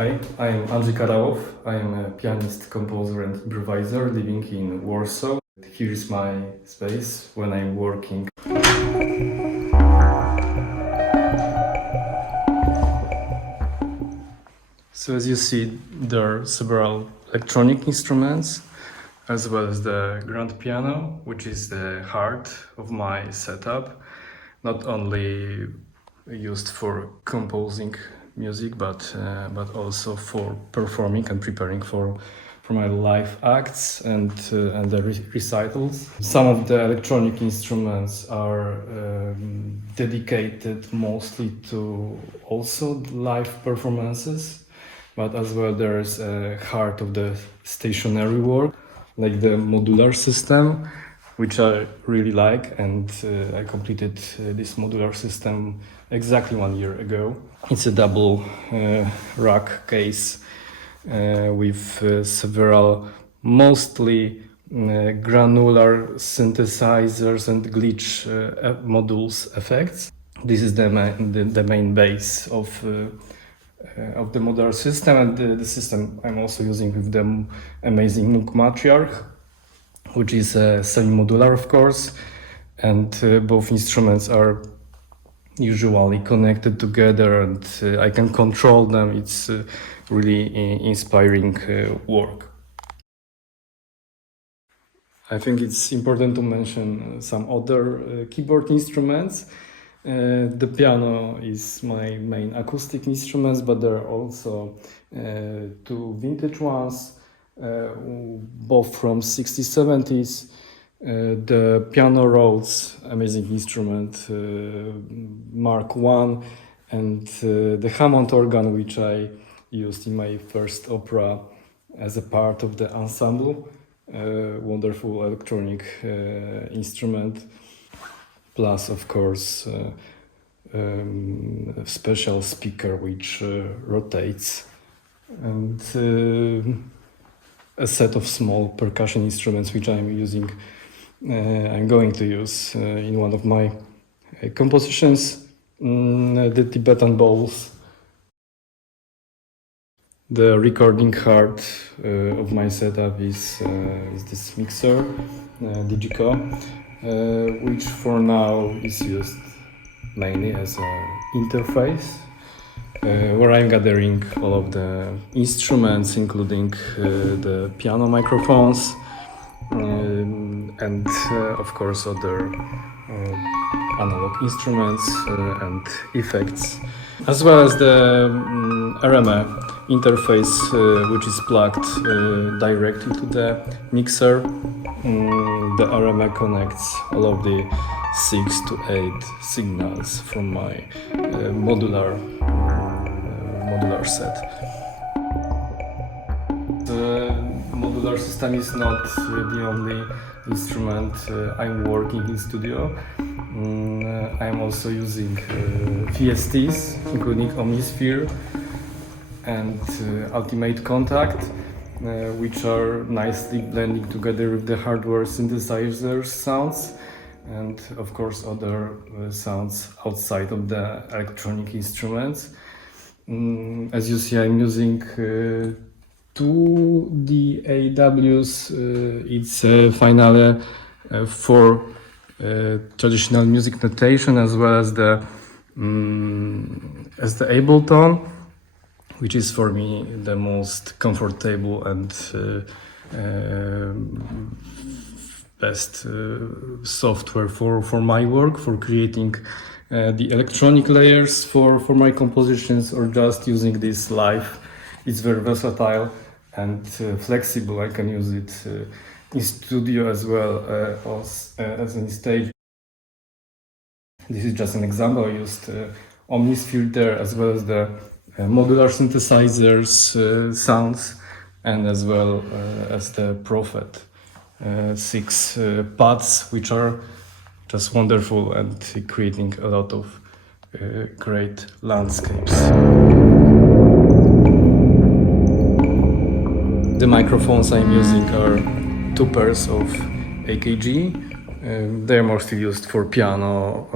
Hi, I'm ANDRZEJ KARAޅOW. I'm a pianist, composer and improviser living in Warsaw. Here is my space when I'm working. So as you see, there are several electronic instruments, as well as the grand piano, which is the heart of my setup. Not only used for composing music, but also for performing and preparing for my live acts and the recitals. Some of the electronic instruments are dedicated mostly to also live performances, but as well there is a heart of the stationary work, like the modular system, which I really like, and I completed this modular system exactly 1 year ago. It's a double rack case with several mostly granular synthesizers and glitch modules effects. This is the main base of the modular system, and the system I'm also using with the amazing Moog Matriarch, which is semi-modular, of course, and both instruments are usually connected together, and I can control them. It's really inspiring work. I think it's important to mention some other keyboard instruments. The piano is my main acoustic instruments, but there are also two vintage ones, both from 60s, 70s. The Piano Rhodes, amazing instrument, Mark I, and the Hammond organ, which I used in my first opera as a part of the ensemble. Wonderful electronic instrument, plus of course a special speaker which rotates, and a set of small percussion instruments which I'm going to use in one of my compositions, the Tibetan bowls. The recording heart of my setup is this mixer, Digico, which for now is used mainly as an interface, where I'm gathering all of the instruments, including the piano microphones, and of course other analog instruments and effects, as well as the RMA interface, which is plugged directly to the mixer. The RMA connects all of the 6 to 8 signals from my modular set. The modular system is not the only instrument I'm working in studio. I'm also using VSTs, including Omnisphere and Ultimate Contact, which are nicely blending together with the hardware synthesizer sounds, and of course other sounds outside of the electronic instruments. As you see, I'm using two DAWs. It's Finale for traditional music notation, as well as the Ableton, which is for me the most comfortable and best software for my work, for creating the electronic layers for my compositions, or just using this live. It's very versatile and flexible. I can use it in studio as well as in stage. This is just an example. I used Omnisphere there, as well as the modular synthesizers sounds, and as well as the Prophet 6 pads, which are just wonderful and creating a lot of great landscapes. The microphones I'm using are two pairs of AKG. They're mostly used for piano,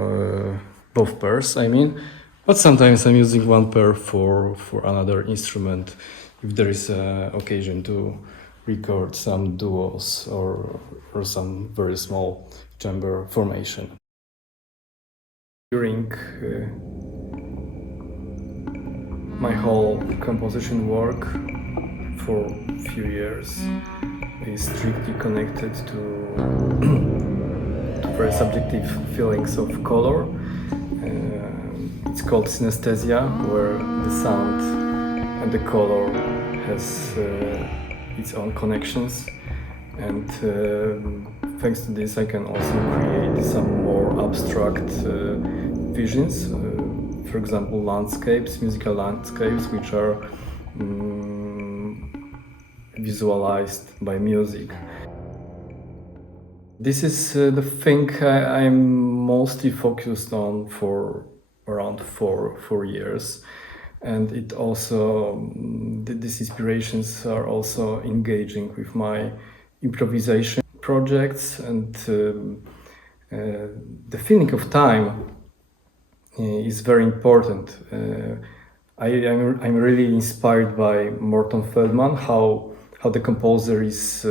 both pairs, I mean. But sometimes I'm using one pair for another instrument if there is an occasion to record some duos or some very small chamber formation. During my whole composition work for a few years is strictly connected to very subjective feelings of color. It's called synesthesia, where the sound and the color has its own connections, and thanks to this I can also create some more abstract visions, for example landscapes, musical landscapes, which are visualized by music. This is the thing I'm mostly focused on for around four years, and it also these inspirations are also engaging with my improvisation projects, and the feeling of time is very important. I'm really inspired by Morton Feldman, how the composer is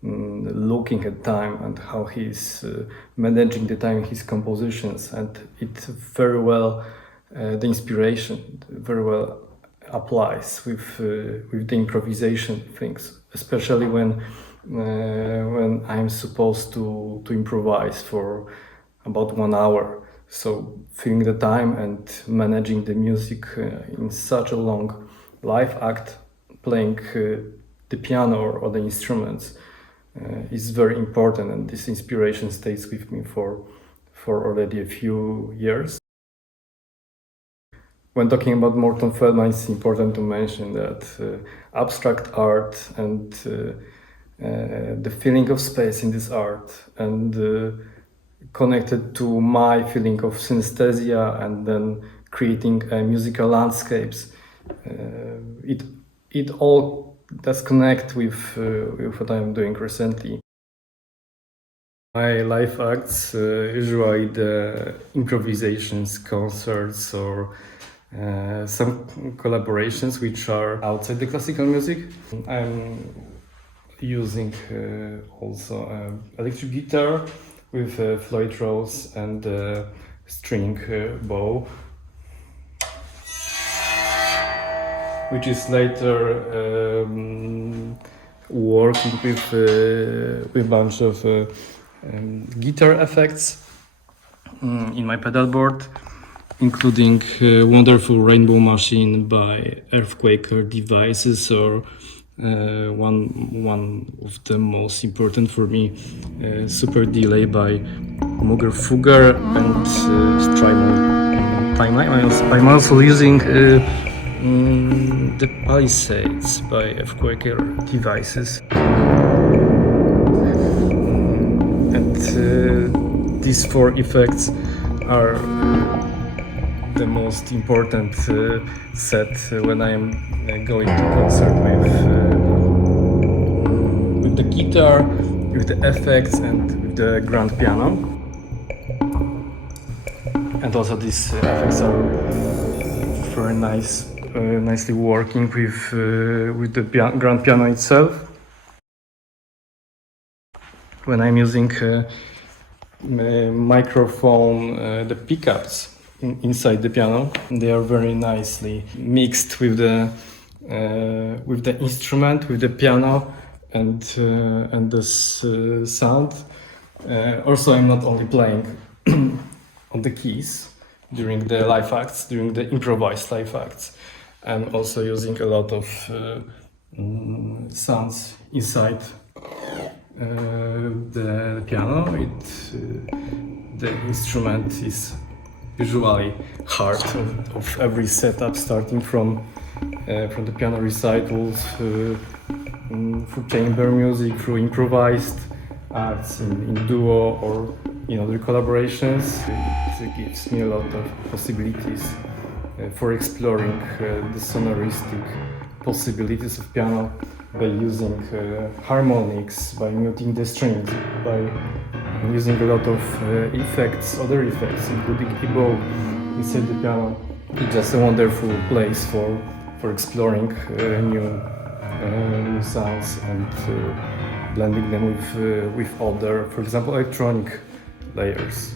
looking at time and how he's managing the time in his compositions, and it very well the inspiration very well applies with the improvisation things, especially when I'm supposed to improvise for about 1 hour. So feeling the time and managing the music in such a long live act, playing the piano or the instruments is very important, and this inspiration stays with me for already a few years. When talking about Morton Feldman, it's important to mention that abstract art and the feeling of space in this art, and connected to my feeling of synesthesia, and then creating musical landscapes, it all does connect with what I'm doing recently. My live acts, usually the improvisations, concerts, or some collaborations which are outside the classical music. I'm using also electric guitar with Floyd Rose and string bow, which is later working with a bunch of guitar effects in my pedal board, including wonderful Rainbow Machine by Earthquaker Devices, or one of the most important for me, Super Delay by Muger Fugger, and Strymon Timeline. I'm also using the Palisades by Earthquaker Devices. And these four effects are the most important set when I am going to concert with the guitar, with the effects, and with the grand piano. And also these effects are very nicely working with the grand piano itself. When I'm using microphone, the pickups inside the piano, they are very nicely mixed with the instrument, with the piano, and this sound. Also, I'm not only playing on the keys during the live acts, during the improvised live acts. I'm also using a lot of sounds inside the piano. The instrument is usually heart of every setup, starting from the piano recitals, through chamber music, through improvised acts in duo or in other collaborations. It gives me a lot of possibilities for exploring the sonoristic possibilities of piano by using harmonics, by muting the strings, by using a lot of effects, other effects, including EBow, inside the piano. It's just a wonderful place for exploring new sounds and blending them with other, for example, electronic layers.